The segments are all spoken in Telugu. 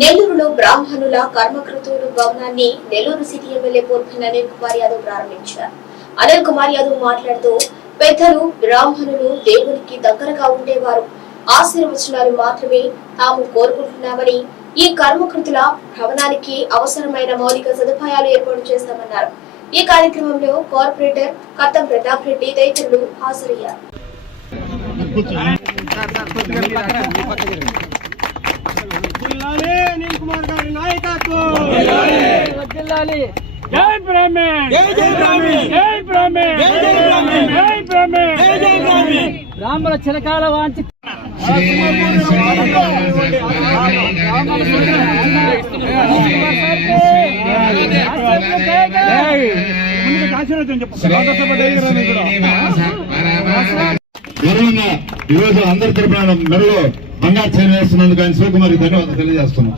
నెల్లూరులో బ్రాహ్మణుల కర్మకృతులు భవనాన్ని నెల్లూరు సిటీ ఎమ్మెల్యే పోర్పల్లి అనిల్ కుమార్ యాదవ్ ప్రారంభించారు. అనిల్ కుమార్ యాదవ్ మాట్లాడుతూ పెద్దలు బ్రాహ్మణులు దేవునికి దగ్గరగా ఉండేవారు. ఆశీర్వచనాలు మాత్రమే తాము కోరుకుంటున్నామని ఈ కర్మకృతుల భవనానికి అవసరమైన మౌలిక సదుపాయాలు ఏర్పాటు చేస్తామన్నారు. ఈ కార్యక్రమంలో కార్పొరేటర్ కత్తం ప్రతాప్ రెడ్డి తదితరులు హాజరయ్యారు. జిల్లాలే అనిల్ కుమార్ గారి నాయకత్వం. వర్ధిల్లాలి. జై బ్రాహ్మణ్ జై జై బ్రాహ్మణ్ జై బ్రాహ్మణ్ జై జై బ్రాహ్మణ్ జై బ్రాహ్మణ్ జై జై బ్రాహ్మణ్ బ్రాహ్మణ చిరకాల వాంచి ఈరోజు అందరి తరపున మెడలో బంగారు చైన్ వేస్తున్నందుకు ఆయన శివకుమారికి ధన్యవాదాలు తెలియజేస్తున్నాం.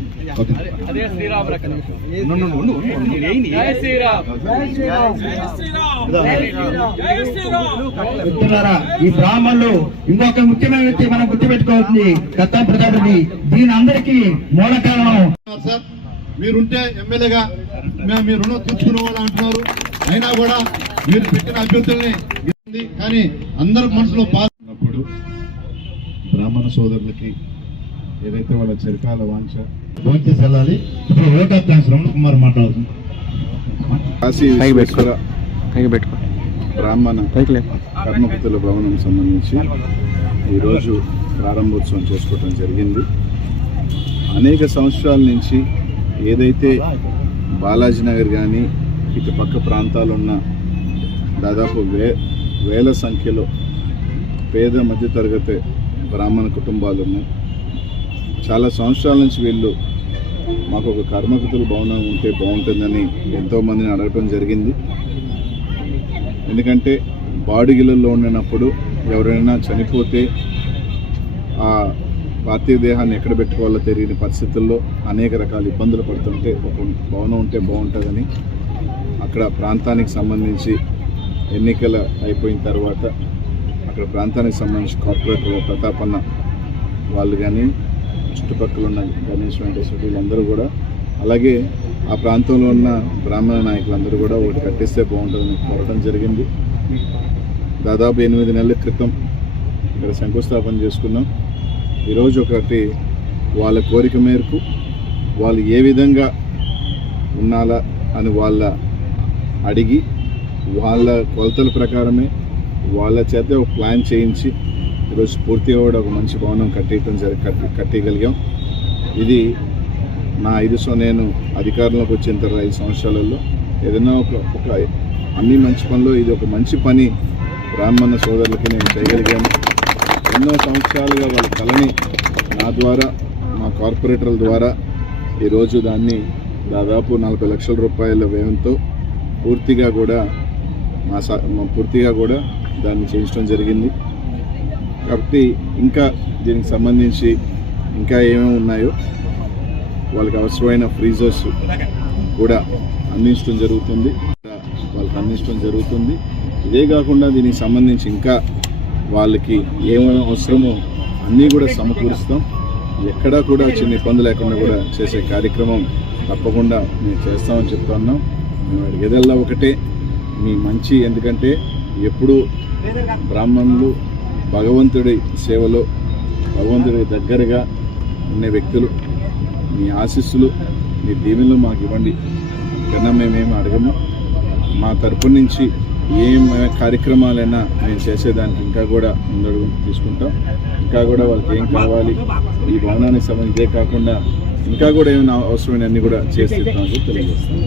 ఈ బ్రాహ్మణులు ఇంకొక ముఖ్యమైన వ్యక్తి మనం గుర్తుపెట్టుకోవాల్సింది దత్తా ప్రతాపరెడ్డి. దీని అందరికీ మూల కారణం. సార్ మీరుంటే ఎమ్మెల్యేగా మేము మీ రుణం తీర్చుకునే వాళ్ళు అంటున్నారు. అయినా కూడా మీరు పెట్టిన అభ్యర్థుల్ని. కానీ అందరి మనసులో పాల్గొన్నప్పుడు బ్రాహ్మణ సోదరులకి ఏదైతే వాళ్ళ చిరకాల వాంఛ. భోంచేసి వెళ్ళాలి ఇప్పుడు ఓటా థ్యాంక్స్ రమణ కుమార్ మాట్లాడుతుంది. కాశీ విశ్వేశ్వర బ్రాహ్మణ కర్మకుతుల భవనం సంబంధించి ఈరోజు ప్రారంభోత్సవం చేసుకోవడం జరిగింది. అనేక సంవత్సరాల నుంచి ఏదైతే బాలాజీ నగర్ కానీ ఇటు పక్క ప్రాంతాలు ఉన్న దాదాపు వే వేల సంఖ్యలో పేద మధ్యతరగతి బ్రాహ్మణ కుటుంబాలు ఉన్నాయి. చాలా సంవత్సరాల నుంచి వీళ్ళు మాకు ఒక కర్మకుతుల భవనం ఉంటే బాగుంటుందని ఎంతో మందిని అడగటం జరిగింది. ఎందుకంటే బాడుగిలలో ఉండినప్పుడు ఎవరైనా చనిపోతే ఆ పార్థివ దేహాన్ని ఎక్కడ పెట్టుకోవాలో తెలియని పరిస్థితుల్లో అనేక రకాల ఇబ్బందులు పడుతుంటే ఒక భవనం ఉంటే బాగుంటుందని అక్కడ ప్రాంతానికి సంబంధించి ఎన్నికలు అయిపోయిన తర్వాత అక్కడ ప్రాంతానికి సంబంధించి కార్పొరేటర్ ప్రతాపన్న వాళ్ళు కానీ చుట్టుపక్కల ఉన్న గణేష్ వెంకటేశ్వర వీళ్ళందరూ కూడా అలాగే ఆ ప్రాంతంలో ఉన్న బ్రాహ్మణ నాయకులందరూ కూడా ఒకటి కట్టిస్తే బాగుంటుందని కోరడం జరిగింది. దాదాపు ఎనిమిది నెలల క్రితం ఇక్కడ శంకుస్థాపన చేసుకున్నాం. ఈరోజు ఒకటి వాళ్ళ కోరిక మేరకు వాళ్ళు ఏ విధంగా ఉండాలా అని వాళ్ళ అడిగి వాళ్ళ కొలతల ప్రకారమే వాళ్ళ చేత ఒక ప్లాన్ చేయించి ఈరోజు పూర్తిగా కూడా ఒక మంచి భవనం కట్టేయటం జరి కట్టి కట్టేయగలిగాం. ఇది నా ఐదు సో నేను అధికారంలోకి వచ్చిన తర్వాత ఐదు సంవత్సరాలలో ఏదైనా ఒక ఒక అన్ని మంచి పనులు ఇది ఒక మంచి పని బ్రాహ్మణ సోదరులకి నేను చేయగలిగాను. ఎన్నో సంవత్సరాలుగా వాళ్ళ కళని నా ద్వారా మా కార్పొరేటర్ల ద్వారా ఈరోజు దాన్ని దాదాపు నలభై లక్షల రూపాయల వ్యయంతో పూర్తిగా కూడా మా మా పూర్తిగా కూడా దాన్ని చేయించడం జరిగింది. కాబట్టి ఇంకా దీనికి సంబంధించి ఇంకా ఏమేమి ఉన్నాయో వాళ్ళకి అవసరమైన ఫ్రీజర్స్ కూడా అందించడం జరుగుతుంది. వాళ్ళకి అందించడం జరుగుతుంది. ఇదే కాకుండా దీనికి సంబంధించి ఇంకా వాళ్ళకి ఏమైనా అవసరమో అన్నీ కూడా సమకూరుస్తాం. ఎక్కడా కూడా చిన్న ఇబ్బంది లేకుండా కూడా చేసే కార్యక్రమం తప్పకుండా మేము చేస్తామని చెప్తున్నాం. మేము ఎదల్లా ఒకటే. మీ మంచి ఎందుకంటే ఎప్పుడూ బ్రాహ్మణులు భగవంతుడి సేవలో భగవంతుడి దగ్గరగా ఉండే వ్యక్తులు మీ ఆశీస్సులు మీ దీవెనలు మాకు ఇవ్వండి. కన్నా మేమేమి అడగము. మా తరపు నుంచి ఏం కార్యక్రమాలైనా మేము చేసేదానికి ఇంకా కూడా ముందడుగు తీసుకుంటాం. ఇంకా కూడా వాళ్ళకి ఏం కావాలి ఈ భవనానికి సంబంధించి కాకుండా ఇంకా కూడా ఏమైనా అవసరమైన అన్ని కూడా చేసి తెలియజేస్తాం.